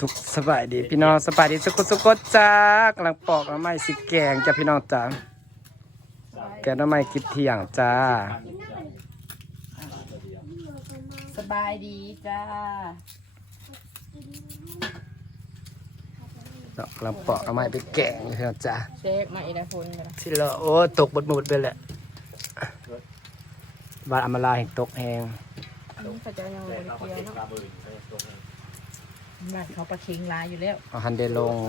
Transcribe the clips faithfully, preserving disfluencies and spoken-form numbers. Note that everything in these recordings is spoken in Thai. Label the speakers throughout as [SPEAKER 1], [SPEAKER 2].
[SPEAKER 1] สุขสบายดีพี่น้องสบายดีสุขสุขจ้ากำลังปอกน้ำไม้สิแกงจ้าพี่น้องจ้าแกงน้ำไม้กินเที่ยงจ้า
[SPEAKER 2] สบายดีจ้าก
[SPEAKER 1] ำลังปอกน้ำไม้ไปแกงอยู่พี่น้องจ้า
[SPEAKER 2] เชฟมาอีกแล้วคนกัน
[SPEAKER 1] ที่เราโอ้ตกบดหมดไปแหละบ้านอำมาลาแห่งตกแหง
[SPEAKER 2] เขาจะยังเลยเกี่ยวเนาะบ้านเขาปลาเค็งลายอยู่แล้ว
[SPEAKER 1] เอาฮันเดลง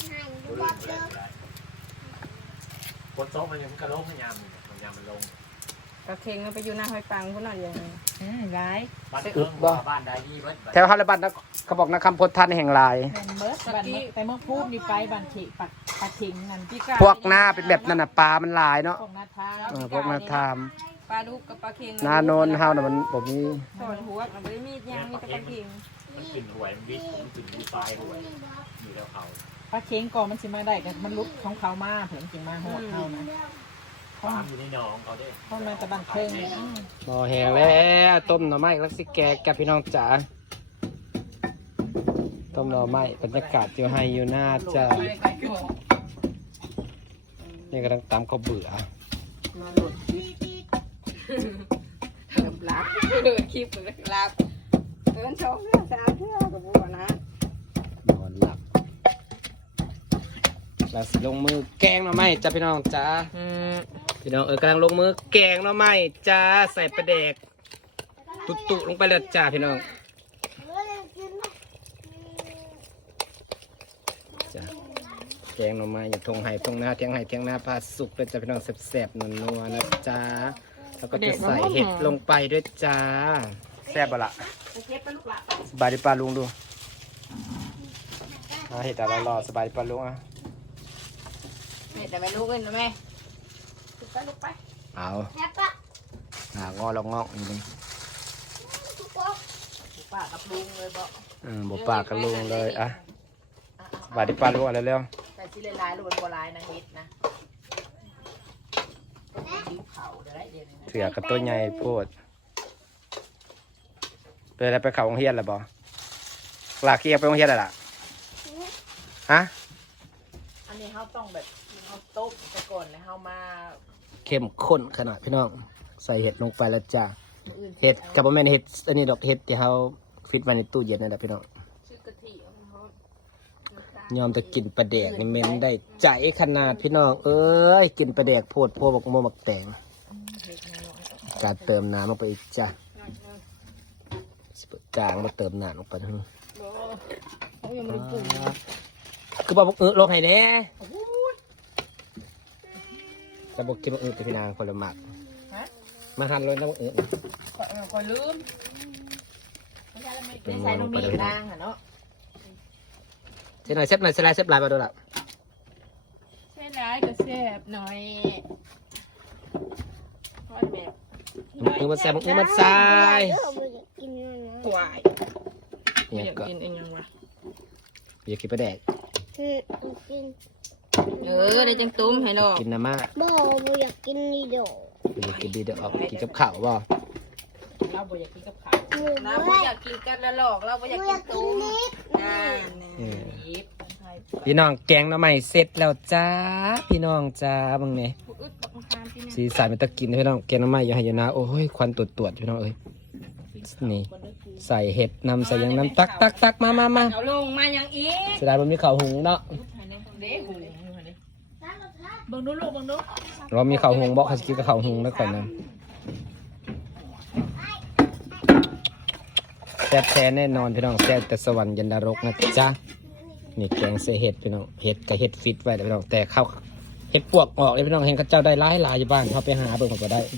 [SPEAKER 3] คนโต๊ะมันยังกระโลกมันยำมันยำมันลง
[SPEAKER 2] ปลาเค็งมันไปอยู่หน้าห้อยปังพุ่นน่ะอย่างนี้อืมลาย
[SPEAKER 3] บ้านเอิ้งบ่บ้านใดดีเบิด
[SPEAKER 1] แถวฮาลบันนะเขาบอกนะคำพดท่านแห่งลาย
[SPEAKER 4] เป็นเบิร์ดบันไปเมื่อพูดนี่ไปบันเขปัดปลาถิงนั่นที่
[SPEAKER 1] พวกหน้าเป็นแบบนั้นน่ะปลามันลายเนาะ
[SPEAKER 4] พวกนาทา
[SPEAKER 1] เออพวกนาทาม
[SPEAKER 2] ปลาลูกกับปลาเค็ง
[SPEAKER 1] หน้าโนนเฮาน่ะมันผมมี
[SPEAKER 2] สอนหัวมันไม่ได้มีดยังมีแต่ปลาเค็ง
[SPEAKER 3] มันขึ้นหวยมันวิทย์มันขึ้นดูปลายหวยอยู่แล้วเขา
[SPEAKER 4] ปลาเค็งก่อนมันสิมาได้กันมันลุกของเขามาเผื่อสิมาโหดเขานะ
[SPEAKER 3] ฟาร์มอยู่ในหนองเขาเด้
[SPEAKER 4] เขามาตะบันเทิง
[SPEAKER 1] หม้อแห้งแล้วต้มหน่อไม้ลักสิแกงกับพี่น้องจ๋าต้มหน่อไม้บรรยากาศอยู่ให้อยู่หน้าจ้านี่กำลังตามข้าวเบื่อ
[SPEAKER 2] มาหลุดคลิปเถิบลับเถิบคลิปเถิบลับเอิ้นสองเท่าสามเท่ากับบัวนะ
[SPEAKER 1] นอนหลับเราสิลงมือแกงหน่อไม้จ้าพี่น้องจ๋า
[SPEAKER 2] อืม
[SPEAKER 1] พี่น้องเออกำลังลงมือแกงหน่อไม้จ้าใส่ปลาแดกตุ่ตุลงไปเลยจ้าพี่น้องจ้าแกงหน่อไม้อย่าทงไห้ทงหน้าเทียงไห้เทียงหน้าพาสุกเลยจ้าพี่น้องแซ่บๆนัวๆนะจ้าแล้วก็จะใส่เห็ดลงไปด้วยจ้าแซ่บปะละสบายดีป้าลุงดูมาเห็ดอะไรรอสบายดีป้าลุงอ่ะ
[SPEAKER 2] เห็ดแต่ไม่รู้เงินนะแม่ลุกไปลุกไป
[SPEAKER 1] เอาหางอลองงอกอยู่นี่
[SPEAKER 2] ป้ากับลุงเลยบอก
[SPEAKER 1] อืมบอกปากกันลุงเลยอ่ะสบายดีป้าลุงอะไรเร็ว
[SPEAKER 2] แต่ที่ลายๆลูกบนลายนะเห็ดนะดิ้วเผาเดี๋ยวได้เดี๋ยวนี้
[SPEAKER 1] เถื่อกระตัวใหญ่โพดไปอะไรไปเขาโรงเรียนหรือบ่ลากเกียร์ไปโรงเรียนอะไรล่ะฮะ
[SPEAKER 2] อันนี้เขาต้องแบบเขาต้มไปก่อนแล้วเขามา
[SPEAKER 1] เข้มข้นขนาดพี่น้องใส่เห็ดลงไปแล้วจ้าเห็ดกับบ่แม่นเห็ดอันนี้ดอกเห็ดที่เขาฟิตไว้ในตู้เย็นนั่นแหละพี่น้อง
[SPEAKER 2] ชื่อกะทิเขา
[SPEAKER 1] ยอมจะกินปลาแดกนี่เมนได้ใจขนาดพี่น้องเอ้ยกินปลาแดกโพดโพบักโมบักแตงการเติมน้ำลงไปอีกจ้าจางมาเติมน้ำลงไปทั้ง
[SPEAKER 2] เขายังไม่ได้ปรุง
[SPEAKER 1] คือบอกเออลงให้แน่จะบอกกินบอกเออกับพี่นางคนละหมักมาหั่นเลยนะบอกเออ
[SPEAKER 2] คอยลืม
[SPEAKER 1] เป็น
[SPEAKER 2] ใส่
[SPEAKER 1] มื
[SPEAKER 2] น
[SPEAKER 1] อ
[SPEAKER 2] ม
[SPEAKER 1] ไป
[SPEAKER 2] มี
[SPEAKER 1] เลย
[SPEAKER 2] กลางอ่ะเนาะ
[SPEAKER 1] เส้นหน่อยเซฟหน่อยสไลด์เซฟลายมาดูละ
[SPEAKER 2] ใช่ร้ายก็แซ่บหน่อยทอดแบบ
[SPEAKER 1] มือมันแซ่บมือมันทราย
[SPEAKER 2] หวาย
[SPEAKER 1] เนี่ย
[SPEAKER 2] อยาก
[SPEAKER 1] ก็
[SPEAKER 2] กินเองยังวะ
[SPEAKER 1] อยากกินปลาแดก
[SPEAKER 2] เออได้จังตุ้มให้ดอก
[SPEAKER 1] กินน้ำมาก
[SPEAKER 5] บ่บ่อยากกินนี่ดอก
[SPEAKER 1] อยากกินดีเดี๋ยวออกกินกับข้าวบ่
[SPEAKER 4] เราบ่อยากกินกับเขา
[SPEAKER 5] หมู
[SPEAKER 2] เรา
[SPEAKER 5] บ่
[SPEAKER 2] ไม่
[SPEAKER 5] อ
[SPEAKER 2] อย ยากกินกันละหลอกเราไม่อยาก
[SPEAKER 5] อ
[SPEAKER 2] กิ
[SPEAKER 5] ยาน กกิ
[SPEAKER 2] ตุ้
[SPEAKER 5] น
[SPEAKER 2] ม
[SPEAKER 5] นิด
[SPEAKER 2] อ่า
[SPEAKER 1] เออ
[SPEAKER 4] ยิบ
[SPEAKER 1] พี่น้องแกงหน้ำใหม่เสร็จแล้วจ้าพี่น้องจ้าบังเนี่ย
[SPEAKER 2] ผู้อึดปักมะขามพี่เนี่ย
[SPEAKER 1] สีสันมันตะกินพี่น้องแกงหน้ำใหม่อย่าให้อยานะโอ้ยควันตรวจตรวจพี่น้องเอ้ยนี่ใส่เห็ดนำใส่หยังน้ำตักตักตักมามามา
[SPEAKER 2] เอาลงมายังอีก
[SPEAKER 1] เสียดายมันมีข้าวหุงเนาะ
[SPEAKER 2] เด้หู
[SPEAKER 4] เบิ่งดูลูกเบิ่งดู
[SPEAKER 1] เรามีข้าวหุงบอกเขาจะกินกับข้าวหุงแล้วก่อนนะแซ่บแท้แน่นอนพี่น้องแซ่บแต่สวรรค์ยันนรกนะจ๊ะนี่แกงใส่เห็ดพี่น้องเห็ดกับเห็ดฟิตไว้เลยพี่น้องแต่ข้าวเห็ดปวกออกเลยพี่น้องเห็นเขาเจ้าได้หลายหลายอยู่บ้านเขาไปหาเบิ่งเขาก็ได้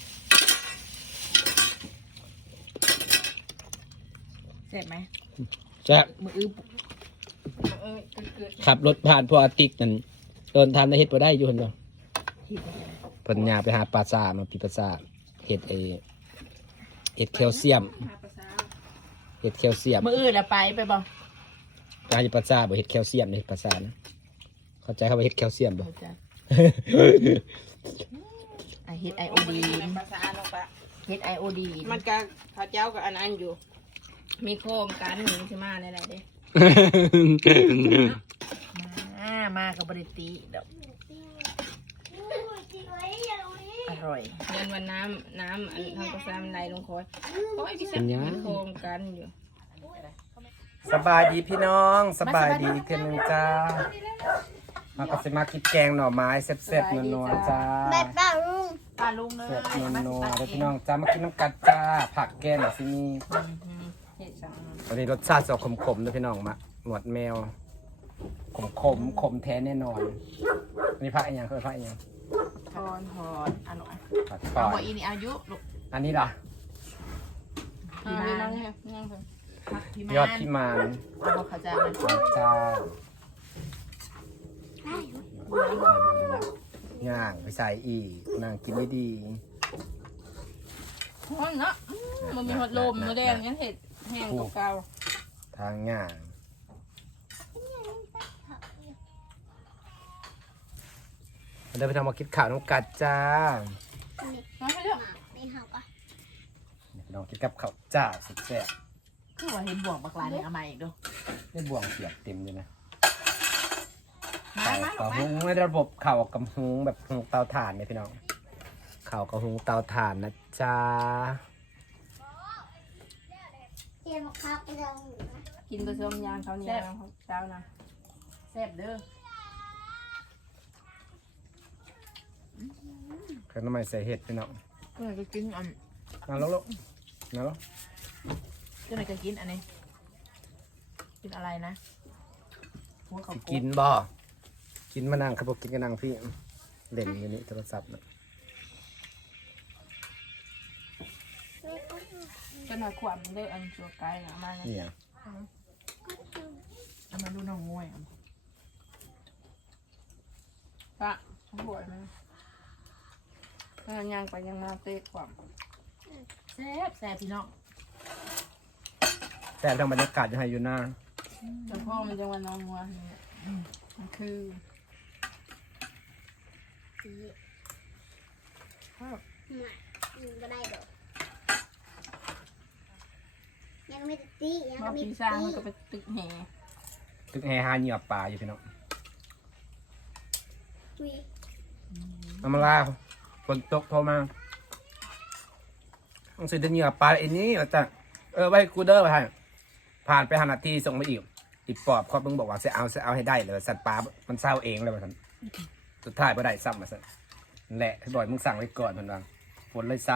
[SPEAKER 4] เสร็จไหม
[SPEAKER 1] จ้ะ
[SPEAKER 4] มืออื้อ
[SPEAKER 2] เออเกิด
[SPEAKER 1] ขับรถผ่านพวกอาติกนั่นเดินทางได้เห็ดบ่ได้อยู่คนเดียวเพิ่นยาไปหาปลาซ่ามาปีปลาซ่าเห็ดไอเห็ดแคลเซียมเห็ดแคลเซียม
[SPEAKER 2] มืออื่นละไปไปบ่
[SPEAKER 1] ปลาปลาซ่าบ่เห็ดแคลเซียมเห็ดปลาซ่านะเข้าใจเขาว่าเห็ดแคลเซียมบ่
[SPEAKER 2] ไอเฮ็ดไอโอดี
[SPEAKER 4] ภาษาลงไป
[SPEAKER 2] เฮ็ดไอโอดีมันก็พระเจ้ากับอันอันอยู่ มีโคมกันหนึ่งใช่ไหมอะไรเด้
[SPEAKER 4] มามากับบริตีเดี๋ยวอร่อย
[SPEAKER 2] ยันวันน้ำน้ำอันทางกระซามันไหลลงคอยโอ้ยพี่สักมันโคมกันอยู่
[SPEAKER 1] สบายดีพี่น้องสบายดีขึ้นหนึ่งจ้ามาก็สิมากินแกงหน่อไม้แซ่บๆนัวๆจ้า
[SPEAKER 5] แบบป้าลุง
[SPEAKER 4] ปลาลุงเลย
[SPEAKER 1] แซ่บนัวๆแล้วพี่น้องจ้ามากินน้ำกัดจ้าผักแกงหน่อยสิมี
[SPEAKER 2] เห็ดสัง
[SPEAKER 1] ตอนนี้รสชาติจะขมๆด้วยพี่น้องมาหนวดแมวขมขมๆขมแท้แน่นอนนี่ผักอีกอย่างคือผักอีกอย่าง
[SPEAKER 4] ทอนทอนอร่อย
[SPEAKER 1] ผักท
[SPEAKER 4] เอา
[SPEAKER 1] อด
[SPEAKER 4] หัวอีนี่อายุลูก
[SPEAKER 1] อันนี้ล่ะ
[SPEAKER 2] อ่าพี่น้องเนี่ยนั่งเถอะ
[SPEAKER 4] ผักพิมาน
[SPEAKER 1] ยอดพิมาน
[SPEAKER 4] เอาบอกเขาจะนะ
[SPEAKER 1] จ้าย่างไปใส่อีกนั่งกินดี
[SPEAKER 2] ฮ้อนเนาะอืมมันมีหดลมมาแดงยังเห็ดแห้งเก่า
[SPEAKER 1] ๆทางย่างเดินไปทำมาคิดข่าวน้องกัดจ้า
[SPEAKER 2] ๆน้อยไปเรื่อย
[SPEAKER 5] ไม่หักอ่ะ
[SPEAKER 1] น้องกินกับข้าวจ้าสุดแซ่บ
[SPEAKER 4] คือว่าเห็นบวกบักลายในเอามาอีกดู
[SPEAKER 1] ได้บ่วงเสียบเต็มเลยนะ
[SPEAKER 4] มามา
[SPEAKER 1] ข้าว
[SPEAKER 4] ลู
[SPEAKER 1] กระ
[SPEAKER 4] ก
[SPEAKER 1] หุ
[SPEAKER 4] มาง
[SPEAKER 1] ไม่ได้ระบบข่าวกับหุงแบบหุงเตาถ่านเนี่ยพี่น้องข่าวกับหุงเตาถ่านนะจ้า
[SPEAKER 5] เจียมข้าวเรา
[SPEAKER 2] กินผสมยางเขาเนี่ยเขาเช้านะ
[SPEAKER 4] แซ่บเด้อ
[SPEAKER 1] ข้าวน้ำมันใส่เห็ดพี่น้อง
[SPEAKER 4] ก็เลยก็กินอัน
[SPEAKER 1] มาแล้วลูกมาแล้ว
[SPEAKER 4] ก็เลยก็กินอันนี้กินอะไรนะหัวเขา
[SPEAKER 1] สิ
[SPEAKER 4] โก
[SPEAKER 1] กินบ่กินมานั่งครับผมกินกันนั่งพี่เล่นอยู่นี่โทรศัพท์นะ
[SPEAKER 2] ก็หน่อยขวบมันได้อันชัวไกลหลังมานะ
[SPEAKER 1] นี่อ่ะ
[SPEAKER 4] เอามาดูน้องงวย
[SPEAKER 2] ปะเขาบวชมันก็ยังไปยังมาเตะขวบ
[SPEAKER 4] แซ่บแซ่บพี่น้อง
[SPEAKER 1] แซ่บทั้งบรรยากาศอยู่ให้อยู่หน้า
[SPEAKER 2] แต่พ่อมันจะวันน้องมัวเนี่ยมันคือ
[SPEAKER 5] ก็ได้ดอกยังไม่ตียัง
[SPEAKER 2] ว่า
[SPEAKER 5] ไม่
[SPEAKER 2] ปี
[SPEAKER 5] ตี
[SPEAKER 2] สร้างมันก็ไปตึกแห่
[SPEAKER 1] ตึกแฮฮาเหยื่อปลาอยู่พี่น้องเอามาลาฝนตกโทรมาต้องซื้อเหยื่อปลาไอ้นี้เอาจ้ะเออไว้กูเดอร์ไปให้ผ่านไปหานาทีส่งมาอีกอีปอบเขาเพิ่งบอกว่าจะเอาจะเอาให้ได้เลยสัตว์ปลามันเศร้าเองเลยว่าสันสุดท้ายพอได้ซ้ำมาสันนั่นแหละให้บ่อยมึงสั่งไว้ก่อนมันว่าฝนเลยเศร้า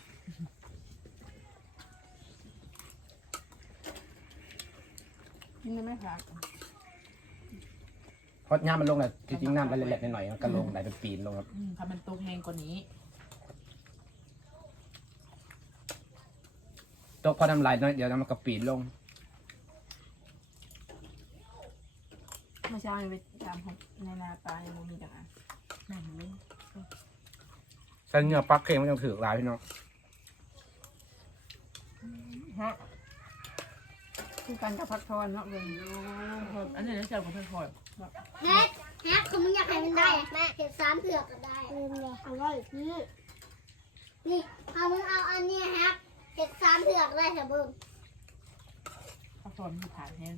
[SPEAKER 2] กินได้ไหมครับ
[SPEAKER 1] เพราะน้ำมันลงแหละจริงๆน้ำมันเล็กๆหน่อยๆมันก็ลงได้เป็นปีนลงครับ
[SPEAKER 4] อืมถ้ามันตกแห้งกว่านี้
[SPEAKER 1] ตกพอน้ำลายน้อยเดี๋ยวมันก็ปีนลง
[SPEAKER 2] เมื่อเช้าไปตามในนาปลายังมีจังอ่ะ
[SPEAKER 4] นั่นเลย
[SPEAKER 1] ใส่เหงื่อปลักเค็มมันยังถือลายพี่น้อง
[SPEAKER 2] ฮะคือการกับพักทอนเนาะเบิ่ง
[SPEAKER 4] อันนี้นะเจ้าของเพื่อนคอย
[SPEAKER 5] แฮกแฮกคือมึงอยากให้มันได้แม่เห็ดสามเผือกก็ได้ลืมเลยอร่อยพี่นี่เอามึงเอาอันนี้แฮกเห็ดสามเผือกได้เถอะเบิ้ม
[SPEAKER 4] เขาสอนมีฐานแห้ง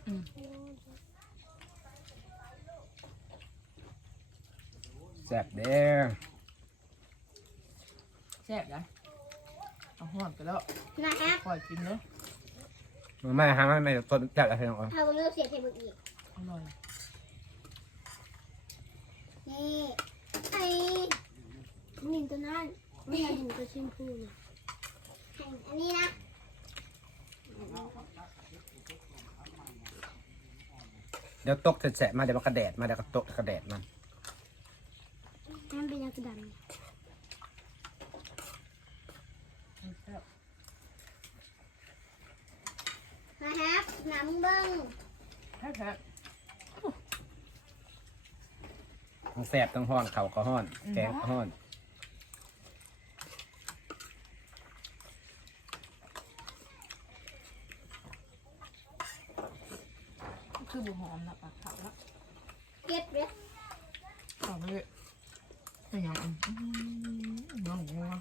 [SPEAKER 1] แซ่บเด้อ
[SPEAKER 4] แซ่บนะเอาห่อนกันแล้ว
[SPEAKER 5] นะแฮก
[SPEAKER 4] คอยกินเนาะ
[SPEAKER 1] ไม่ฮะไม่ไม่ต้นแซ่บอะไรพี่น้อง
[SPEAKER 5] ถ้ามึงเลือกเสียเทมึงอีก
[SPEAKER 4] อร่อย
[SPEAKER 5] นี่ไอ้มินตัวนั้นไม่อยากกินตัวชิมพูนะอันนี้นะ
[SPEAKER 1] เดี๋ยวตกแฉะมาเดี๋ยวมันกระแดดมาเดี๋ยวก็ตกกระแดดมัน
[SPEAKER 5] มันเป็นยากระดันนะแฮกหนามึงเบิ้ง
[SPEAKER 4] แซ่บแซ่บ
[SPEAKER 1] ทั้งแซ่บทั้งห้อนเข่าก็ห้อนแกงก็ห้อน
[SPEAKER 2] คือบุหอมนะปลาขาวแล้ว
[SPEAKER 5] เก็บเลย
[SPEAKER 4] ต่อไปเลยเป็นยังอืมน้องงัว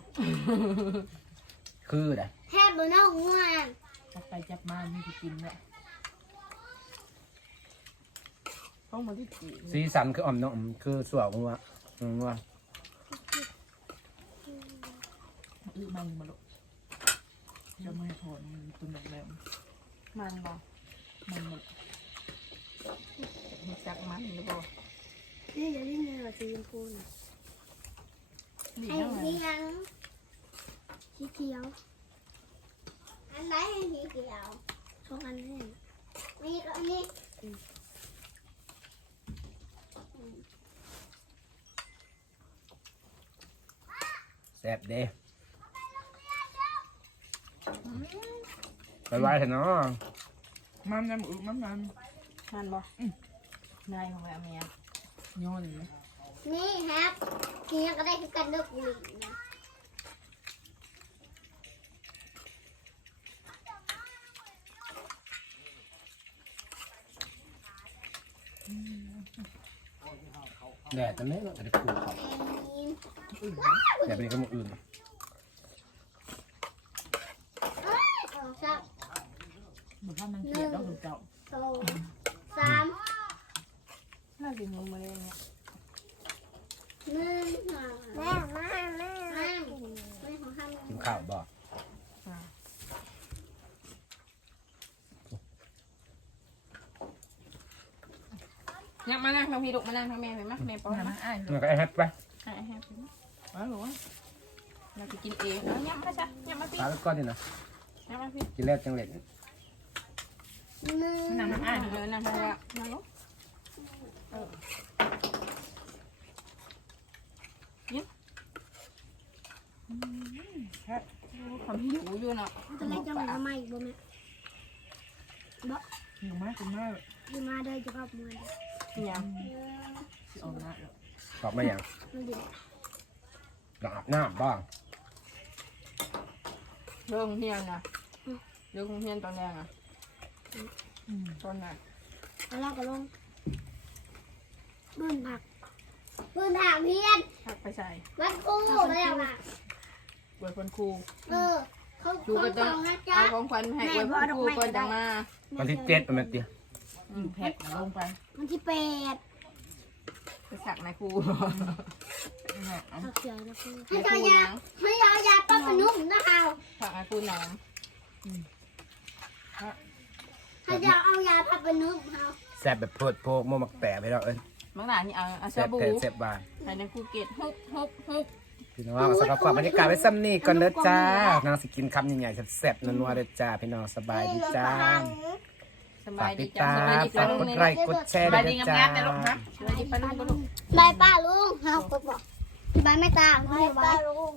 [SPEAKER 1] คือได
[SPEAKER 5] แทบบนนอกง่วง
[SPEAKER 4] จับไปจับมามีที่กินเลยต้องมาที่จี
[SPEAKER 1] สีสันคืออ่อมเนาะคือสวกงัวงัว
[SPEAKER 4] อื้อมันมาลุจะไม่ถอนตัวหนักแล้ว
[SPEAKER 2] มันบ่
[SPEAKER 4] มันหมด
[SPEAKER 2] มีจักมันหรือบ่
[SPEAKER 5] นี่อย่าลิ้นเลยว่าสีชมพูน่ะ
[SPEAKER 4] นี่
[SPEAKER 5] ไอ้
[SPEAKER 4] ยังไง
[SPEAKER 5] นี่ยังสีเขียวอันไหนสีเขียวสองอันนี่มีก็อันนี้
[SPEAKER 1] แซ่บเด้ไปไว้เถอะเนาะ
[SPEAKER 4] มันยังอึมันมัน
[SPEAKER 2] มันบ่นายของแม่เมีย
[SPEAKER 4] ย้อน
[SPEAKER 5] นี่ครับทีนี้ก็ได้คือกันเลือกหลีนะ
[SPEAKER 1] แดดจะไม่ก็จะปลูกเขา
[SPEAKER 5] เอ็น
[SPEAKER 1] แต่เป็นก็มืออื่น
[SPEAKER 5] เอ้ยสองสาม
[SPEAKER 4] บอกว่ามันเกลียดต้องดูเจ้า
[SPEAKER 5] สองสาม
[SPEAKER 2] น่าสิมือมาเลยเนี่ย
[SPEAKER 5] หนึ่งสองแม่แม่แม่แม่แม่ของข้า
[SPEAKER 1] กินข้าวบ่
[SPEAKER 2] ยักมานั่งทางพี่ดุมานั่งทางแม่เห็นไหมแม่ป้อน
[SPEAKER 4] มัน
[SPEAKER 2] มา
[SPEAKER 4] อ้าย
[SPEAKER 1] มันก็ไอ้ฮัทไป
[SPEAKER 2] ให้ให้พี่อ๋อหรอเราจะกินเองเอายักมาจ้ะยักมาพี่
[SPEAKER 1] ปลาไปก้อนนี่นะ
[SPEAKER 2] ยักมาพี่
[SPEAKER 1] กินแล้วจังเล็ด
[SPEAKER 5] หนึ่ง
[SPEAKER 2] นั่งทางอ่านเลยนั่งทางละนั่งลงทำหิวอยู่เนาะ
[SPEAKER 5] จะเล่นจังหวะทำไมอีกบ่แม่
[SPEAKER 4] อยู่มากคุณมาก
[SPEAKER 5] อยู่มาเดินจะพับมือ
[SPEAKER 2] ยัง
[SPEAKER 4] สิออกมา
[SPEAKER 1] ตอบมาอย่าง
[SPEAKER 5] มันดิ
[SPEAKER 1] อาบน้ำบ้าง
[SPEAKER 2] เรื่องเฮียนนะเรื่องเฮียนตอนแรกอ่ะตอนไหน
[SPEAKER 5] แล้วเราก็ลงบื้นผักบื้นผักเพี้ยน
[SPEAKER 2] พักไปใส่
[SPEAKER 5] วัดกูไม่เอาผัก
[SPEAKER 2] อวยพรครู
[SPEAKER 5] เออเขา
[SPEAKER 2] ครู
[SPEAKER 5] เขา
[SPEAKER 2] ก็จะ
[SPEAKER 5] ฟังนะจ๊ะ
[SPEAKER 2] เอาของขวัญให้อวยพรครูก่อนจะมา
[SPEAKER 1] วันที่เจ็ดประมาณเดียว
[SPEAKER 4] อยู่แพ็คลงไป
[SPEAKER 5] วันที่แปด
[SPEAKER 2] ไปสักนายครู
[SPEAKER 4] เอา
[SPEAKER 5] ผักเขียวนะคุณ
[SPEAKER 2] ให้
[SPEAKER 5] ให้
[SPEAKER 2] เจ้า
[SPEAKER 5] เจ้ายาให้เจ้ายาป้าขนุ่มนะเอา
[SPEAKER 2] สักนายครูหนอม
[SPEAKER 5] ให้เจ้าเอายาป้าขนุ่มเอา
[SPEAKER 1] แซ่บแบบโพดโพกโมมักแตะไปแล้วเอ้ย
[SPEAKER 2] บางหลานนี่เอาเอา
[SPEAKER 1] แซ่
[SPEAKER 2] ซา
[SPEAKER 1] บ
[SPEAKER 2] บู
[SPEAKER 1] แท้แซ่บหวาน
[SPEAKER 2] ให้นายครูเกตฮุบฮุบฮุบ
[SPEAKER 1] พี่น้องสำหรับความบรรยากาศไว้ซ้ำนี่ก่อนเด้อจ้านางสิกินคำใหญ่ๆแซ่บๆนัวๆเด้อจ้าพี่น้องสบายดีจ้า
[SPEAKER 2] ส
[SPEAKER 1] ฝา
[SPEAKER 2] บาก ยดี
[SPEAKER 1] ติด
[SPEAKER 2] จ้า
[SPEAKER 1] ตา
[SPEAKER 2] ส
[SPEAKER 1] ม
[SPEAKER 2] บายดี
[SPEAKER 1] ฝา
[SPEAKER 2] ป้าก ลุง
[SPEAKER 1] กด
[SPEAKER 2] เลย
[SPEAKER 1] ไลค์กดแชร์
[SPEAKER 4] ไป
[SPEAKER 1] ด้วย
[SPEAKER 4] ดี
[SPEAKER 1] นะ
[SPEAKER 4] งา
[SPEAKER 1] จ้าม
[SPEAKER 4] ๆแต่ลูกนะ
[SPEAKER 2] สบายดีป้าลุงป้าลุง
[SPEAKER 5] บายป้าลุงเอาไปบอกบายแม่ตาบายป้าลุง